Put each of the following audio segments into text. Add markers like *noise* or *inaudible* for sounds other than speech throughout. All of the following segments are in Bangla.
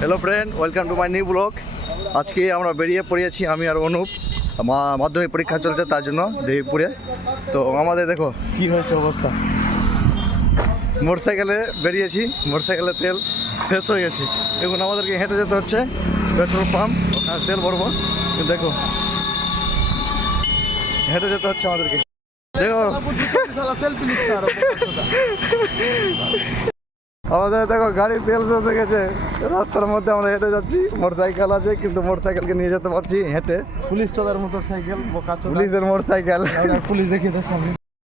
Hello friend welcome to my new blog আজকে আমরা বেরিয়ে পড়েছি আমি আর অনুপ। মাধ্যমিক পরীক্ষা চলছে তার জন্য দেবীপুরে। তো আমাদের দেখো, কি হয়েছে অবস্থা? মোটরসাইকেলে বেরিয়েছি, মোটরসাইকেলে তেল শেষ হয়ে গেছে। এখন আমাদেরকে হেঁটে যেতে হচ্ছে, পেট্রোল পাম্প, ওখানে তেল ভরবো। দেখো, হেঁটে যেতে হচ্ছে আমাদেরকে। দেখো। আমাদের দেখো গাড়ির তেল হয়ে গেছে। রাস্তার মধ্যে আমরা হেঁটে যাচ্ছি। মোটরসাইকেল আছে কিন্তু মোটরসাইকেলকে নিয়ে যেতে পারছি হেঁটে। পুলিশ চোদার মোটর সাইকেল বোকা চোদা পুলিশের মোটরসাইকেল। পুলিশ দেখিয়ে তো সামনে।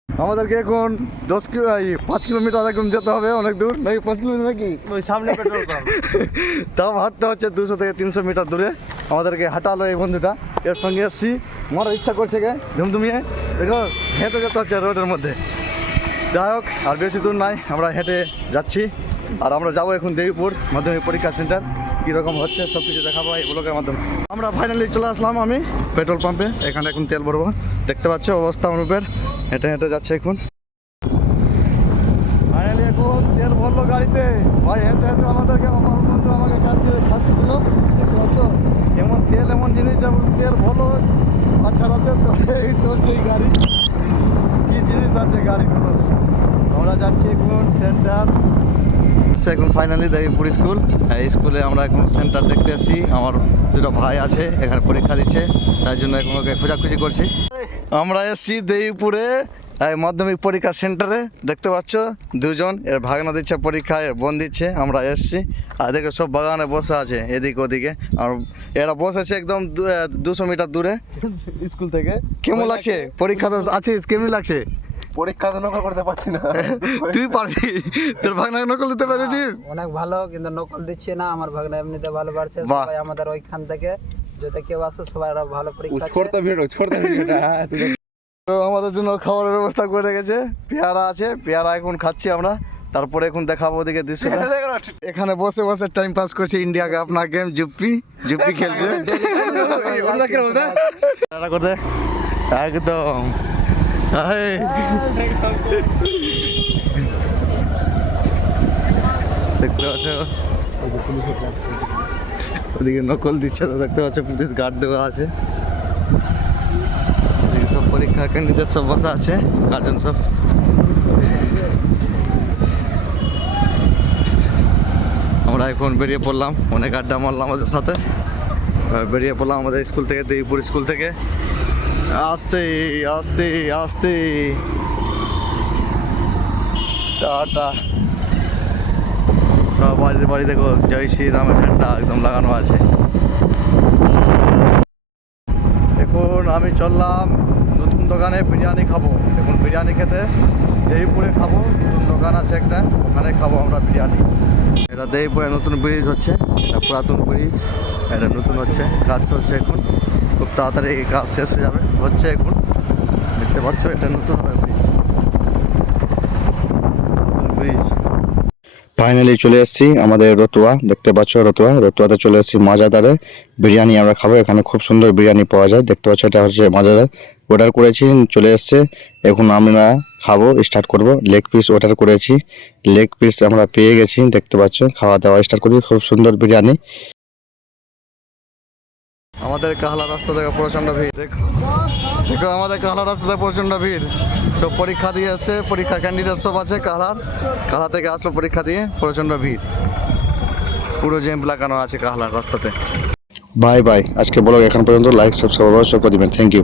আমাদেরকে এখন দশ কিলো এই পাঁচ কিলোমিটার এখন যেতে হবে অনেক দূর। নাকি পাঁচ কিলোমিটার নাকি? ওই সামনে পেট্রোল পাম্প। *laughs* তাও হাঁটতে হচ্ছে দুশো থেকে তিনশো মিটার দূরে। আমাদেরকে হাঁটালো এই বন্ধুটা। এর সঙ্গে এসছি। মারার ইচ্ছা করছে গে ধুমধুমিয়ে। দেখো হেঁটে যেতে হচ্ছে রোডের মধ্যে। যাই হোক, আর বেশি দূর নাই, আমরা হেঁটে যাচ্ছি। আর আমরা যাব এখন দেবীপুর মাধ্যমিক পরীক্ষা সেন্টার। কীরকম হচ্ছে সব কিছু দেখাবো এই ব্লগের মাধ্যমে। আমরা ফাইনালি চলে আসলাম আমি পেট্রোল পাম্পে এখানে এখন তেল ভরবো। দেখতে পাচ্ছ অবস্থা অনুপের। হেঁটে হেঁটে যাচ্ছে এখন। ফাইনালি এখন তেল ভরলো গাড়িতে। ভাই, হেঁটে হেঁটে আমাদেরকে আমার আমাকে শাস্তি দিল। দেখতে পাচ্ছ? এমন তেল, এমন জিনিস যেমন তেল ভরলো। এই চলছে এই গাড়ি। কি জিনিস আছে আমরা যাচ্ছি এখন সেন্টার এখন ফাইনালি দেবীপুর স্কুল স্কুলে আমরা এখন সেন্টার দেখতে এসেছি। আমার দুটো ভাই আছে এখানে পরীক্ষা দিচ্ছে তাই জন্য এখন ওকে খোঁজাখুঁজি করছি। আমরা এসেছি দেবীপুরে মাধ্যমিক পরীক্ষা সেন্টারে দেখতে পাচ্ছ দুজন এর ভাগনা দিচ্ছে পরীক্ষায় বোন দিচ্ছে আমরা এসেছি। আর দেখে সব বাগানে বসে আছে এদিক ওদিকে। আর এরা বসেছে একদম দুশো মিটার দূরে। *laughs* স্কুল থেকে। কেমন লাগছে? পরীক্ষা তো আছিস কেমন লাগছে? পরীক্ষা তো নকল করতে পারছি না তুই পারবি তোর ভাগনা নকল দিতে পেরেছিস অনেক ভালো কিন্তু নকল দিচ্ছে না আমার ভাগনা এমনিতে ভালো পারছে। সবাই আমাদের ওইখান থেকে যদি কেউ আসে সবাই আরও ভালো পরীক্ষা। ছোড়তে ভিড়ো ছোড়তে ভিড়োটা তো আমাদের জন্য খাবারের ব্যবস্থা করে রেখেছে পেয়ারা আছে পেয়ারা এখন খাচ্ছি আমরা তারপরে এখন দেখাবো ওদিকে দৃশ্যটা এখানে বসে বসে টাইম পাস করছে ইন্ডিয়া কাপ না গেম জুপ্পি জুপ্পি খেলছে করতে একদম। দেখতে ওদিকে নকল দিচ্ছে তো, দেখতে পাচ্ছ, পুলিশ গার্ড দেওয়া আছে। সব পরীক্ষা ক্যান্ডিডেট সব বসা আছে গার্জেন সব। আমরা এখন বেরিয়ে পড়লাম, অনেক আড্ডা মারলাম আমাদের সাথে। বেরিয়ে পড়লাম আমাদের স্কুল থেকে, দেবীপুর স্কুল থেকে। আস্তে আস্তে আস্তে। টাটা। সব বাড়িতে বাড়ি দেখো, জয় শ্রীরামের ঝান্ডা একদম লাগানো আছে। এখন আমি চললাম নতুন দোকানে বিরিয়ানি খাব। এখন বিরিয়ানি খেতে দেবীপুরে খাব। নতুন দোকান আছে একটা, ওখানে খাব আমরা বিরিয়ানি। এটা দেবীপুরে নতুন ব্রিজ হচ্ছে, এটা পুরাতন ব্রিজ এটা নতুন হচ্ছে, কাজ চলছে এখন। খুব তাড়াতাড়ি কাজ শেষ হয়ে যাবে। হচ্ছে এখন, দেখতে পাচ্ছ, এটা নতুন ফাইনালি চলে এসেছি আমাদের রতুয়া, দেখতে পাচ্ছ রতুয়া। রতুয়াতে চলে এসেছি মাজাদারে। বিরিয়ানি আমরা খাব, এখানে খুব সুন্দর বিরিয়ানি পাওয়া যায়। দেখতে পাচ্ছ, এটা হচ্ছে মাজাদার অর্ডার করেছি, চলে এসছে। এখন আমরা খাব স্টার্ট করব। লেগ পিস অর্ডার করেছি। লেগ পিস আমরা পেয়ে গেছি, দেখতে পাচ্ছ, খাওয়া দাওয়া স্টার্ট করছি, খুব সুন্দর বিরিয়ানি। আমাদের কাহলা রাস্তা থেকে প্রচণ্ড ভিড়। দেখো আমাদের কাহলা রাস্তা থেকে প্রচণ্ড ভিড়। সব পরীক্ষা দিয়ে এসছে পরীক্ষা ক্যান্ডিডেট সব আছে কাহলার। কাহলা থেকে আসলো পরীক্ষা দিয়ে প্রচণ্ড ভিড়। পুরো জ্যাম্প লাগানো আছে কাহলার রাস্তাতে। বাই বাই আজকে বলো এখন পর্যন্ত। লাইক সাবস্ক্রাইব অবশ্যই করে দিবেন। Thank you